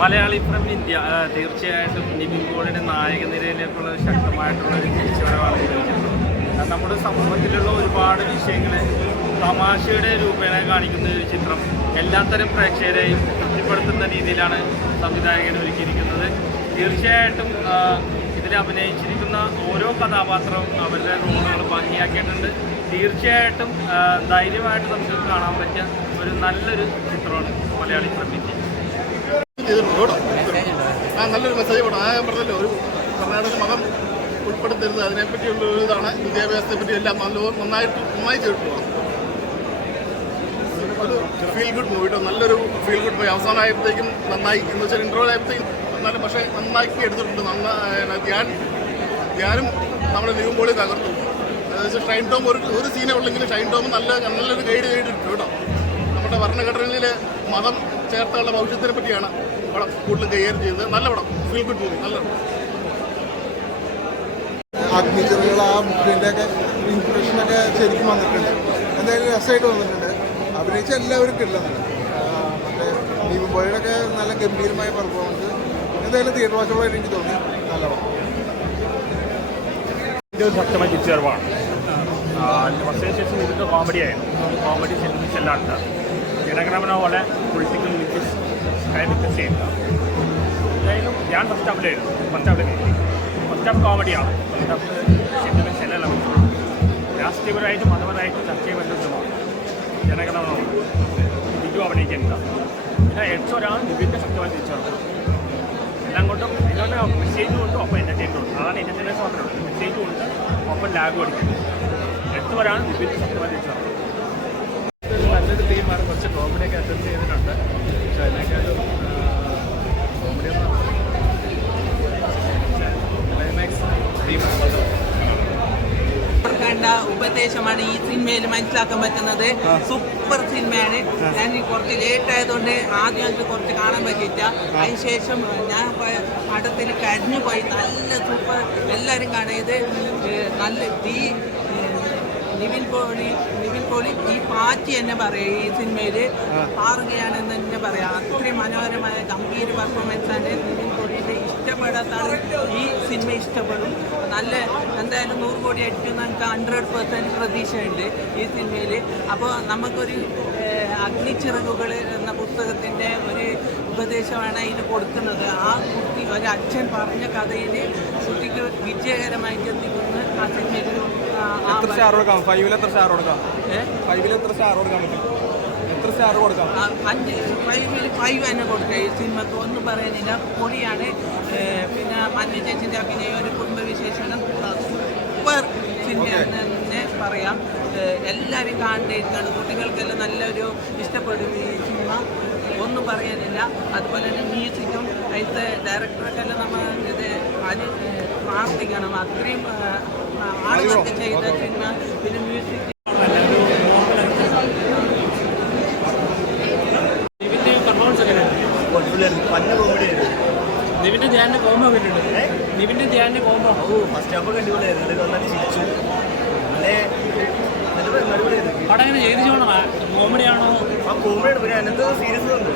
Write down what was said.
Malayali from India തീർച്ചയായിട്ടും നിവിൻ പോളിയുടെ നായക നിരയിലേക്കുള്ള ശക്തമായിട്ടുള്ള ഒരു തിരിച്ചുവരവാണ് ചോദിച്ചിട്ടുള്ളത്. നമ്മുടെ സമൂഹത്തിലുള്ള ഒരുപാട് വിഷയങ്ങളെ തമാശയുടെ രൂപേണ കാണിക്കുന്ന ഒരു ചിത്രം എല്ലാത്തരം പ്രേക്ഷകരെയും തൃപ്തിപ്പെടുത്തുന്ന രീതിയിലാണ് സംവിധായകൻ ഒരുക്കിയിരിക്കുന്നത്. തീർച്ചയായിട്ടും ഇതിൽ അഭിനയിച്ചിരിക്കുന്ന ഓരോ കഥാപാത്രവും അവരുടെ റോളുകൾ ഭംഗിയാക്കിയിട്ടുണ്ട്. തീർച്ചയായിട്ടും ധൈര്യമായിട്ട് നമുക്ക് കാണാൻ പറ്റിയ ഒരു നല്ലൊരു ചിത്രമാണ് മലയാളി ഫ്രം ഇന്ത്യ. നല്ലൊരു മെസ്സേജ് വേണം. ഞാൻ പറഞ്ഞല്ലോ, ഒരു കർണാടക മതം ഉൾപ്പെടുത്തരുത്, അതിനെപ്പറ്റിയുള്ള ഒരു ഇതാണ്. വിദ്യാഭ്യാസത്തെ പറ്റി എല്ലാം നന്നായി ചെയ്തിട്ടുള്ള ഒരു ഫീൽ ഗുഡ് മൂവി കേട്ടോ. നല്ലൊരു ഫീൽ ഗുഡ് മൂവി. അവസാനമായപ്പോഴത്തേക്കും നന്നായി എന്ന് വെച്ചാൽ ഇൻട്രോൾ ആയപ്പോഴത്തേക്കും എന്നാലും പക്ഷേ നന്നാക്കി എടുത്തിട്ടുണ്ട്. ധ്യാനും നമ്മുടെ നിവിൻ പോളി തകർത്തു. അതായത് ഷൈൻ ടോം ഒരു സീനേ ഉള്ളെങ്കിലും ഷൈൻ ടോം നല്ലൊരു ഗൈഡ് ചെയ്തിട്ടുണ്ട് കേട്ടോ. നമ്മുടെ ഭരണഘടനയിൽ മതം ചേർത്തുള്ള ഭവിഷ്യത്തിനെ പറ്റിയാണ് പടം കൂടുതലും കൈകാര്യം ചെയ്യുന്നത്. നല്ല പടം, ഫീൽ ഗുഡ് മൂവി, നല്ല അഗ്നിച്ചിറകൾ ആ ബുക്കിൻ്റെ ഒക്കെ ഇൻസ്പിറേഷനൊക്കെ ശരിക്കും വന്നിട്ടുണ്ട്. എന്തായാലും രസമായിട്ട് വന്നിട്ടുണ്ട്. അഭിനയിച്ച എല്ലാവരും കിട്ടുന്നുണ്ട്. മറ്റേ നിവിൻ പോളിയുടെ ഒക്കെ നല്ല ഗംഭീരമായ പെർഫോമൻസ്. എന്തായാലും തിയേറ്റർ വാച്ചോളായിട്ട് എനിക്ക് തോന്നി നല്ല പടം. ഇത് ശക്തമായ തിരിച്ചുവരവാണ്. വർഷത്തിന് ശേഷം ഇതിൻ്റെ കോമഡി സെൻറ്റിമെൻറ്റ്സ് എല്ലാം ഉണ്ട്. ജനഗണമന പോലെ പൊളിറ്റിക്കൽ ലിറ്റിക്സ് കാര്യമൊക്കെ ചെയ്യുക. എന്തായാലും ഞാൻ ഫസ്റ്റ് ഹാഫ് കോമഡിയാണ്. ഫസ്റ്റ് ഹാഫ് സെൻറ്റിമെൻറ്റ്സ് എല്ലാം രാഷ്ട്രീയപരമായിട്ടും മതപരമായിട്ടും ചർച്ച ചെയ്യുന്നതുമാണ് ജനഗണമന ബിജു അഭിനയിക്കേണ്ട. പിന്നെ ഒരാൾ നിവിൻ്റെ ശക്തമായി തിരിച്ചുവരണം. എല്ലാം കൊണ്ടും ഇതിൻ്റെ മെസ്സേജും ഉണ്ട്, ഒപ്പം എൻ്റർടൈൻമെൻറ്റും ഉണ്ട്. അതാണ് എൻ്റർടൈൻമെൻറ്റ്സ് മാത്രമേ ഉള്ളൂ. മെസ്സേജും ഉണ്ട്, ഒപ്പം ലാഗും അടിക്കുന്നത്. ഒരാൾ നിവിൻ്റെ ശക്തമായി തിരിച്ചുവരണം. നല്ലൊരു തീമാണ്. കുറച്ച് കോമഡിയൊക്കെ അറ്റൻഡ് ചെയ്തിട്ടുണ്ട്. പക്ഷേ അതിനേക്കാളും കോമഡിയൊന്നും ക്ലൈമാക്സ് തീമാണ്. ഉപദേശമാണ് ഈ സിനിമയിൽ മനസ്സിലാക്കാൻ പറ്റുന്നത്. സൂപ്പർ സിനിമയാണ്. ഞാൻ കുറച്ച് ലേറ്റ് ആയതുകൊണ്ട് ആദ്യം എനിക്ക് കുറച്ച് കാണാൻ പറ്റിയില്ല. അതിനുശേഷം ഞാൻ പടത്തിൽ കരിഞ്ഞു പോയി. നല്ല സൂപ്പർ, എല്ലാവരും കാണുക. ഇത് നല്ല നിവിൻ പോളി ഈ പാറ്റി തന്നെ പറയും. ഈ സിനിമയിൽ പാറുകയാണെന്ന് തന്നെ പറയാം. അത്രയും മനോഹരമായ ഗംഭീര പെർഫോമൻസാണ് നിവിൻ പോളിയുടെ. ഇഷ്ടപ്പെടാത്ത ആൾ ഈ സിനിമ ഇഷ്ടപ്പെടും. നല്ല എന്തായാലും 100 കോടി അടിക്കും നമുക്ക് 100% പ്രതീക്ഷയുണ്ട് ഈ സിനിമയിൽ. അപ്പോൾ നമുക്കൊരു അഗ്നിച്ചിറകുകൾ എന്ന പുസ്തകത്തിൻ്റെ ഒരു ഉപദേശമാണ് ഇതിന് കൊടുക്കുന്നത്. ആ കുട്ടി ഒരച്ഛൻ പറഞ്ഞ കഥയിൽ കുട്ടിക്ക് വിജയകരമായിട്ട് എത്തിക്കുന്നു ആ സിനിമയിൽ. എത്ര സ്റ്റാർ കൊടുക്കാം? 5-ൽ എത്ര സ്റ്റാർ കൊടുക്കാം? 5-ൽ എത്ര സ്റ്റാർ കൊടുക്കാൻ പറ്റും? എത്ര സ്റ്റാർ കൊടുക്കാം? 5-ൽ 5 തന്നെ കൊടുക്കുക. ഈ സിനിമക്ക് ഒന്നും പറയാനില്ല, പൊളിയാണ്. പിന്നെ മഞ്ഞു ചേച്ചിൻ്റെ അഭിനയം, ഒരു കുടുംബവിശേഷം, സൂപ്പർ സിനിമയെന്ന് തന്നെ പറയാം. എല്ലാവരും കാണേണ്ടതാണ്. കുട്ടികൾക്കെല്ലാം നല്ലൊരു ഇഷ്ടപ്പെടും ഈ സിനിമ, ഒന്നും പറയാനില്ല. അതുപോലെ തന്നെ മ്യൂസിക്കും അതിലത്തെ ഡയറക്ടറൊക്കെ എല്ലാം നമ്മൾ ഇത് പ്രാർത്ഥിക്കണം. അത്രയും ആളുകളൊക്കെ ചെയ്ത സിനിമ. പിന്നെ മ്യൂസിക് നിവിൻ്റെ ധ്യാനിൻ്റെ കോമ്പോ കണ്ടിട്ടുണ്ട്. നിവിൻ്റെ ധ്യാനിൻ്റെ കോമ്പോ ഫസ്റ്റ് ഹാഫ് കണ്ടുപിടിയായിരുന്നു. ചിരിച്ചു. പടം എങ്ങനെ ചെയ്തിച്ചു കൊണ്ടാ? കോമഡിയാണോ? ആ കോമഡിയാണ്. പിന്നെ അതിനകത്ത് സീരിയസ് ഉണ്ട്.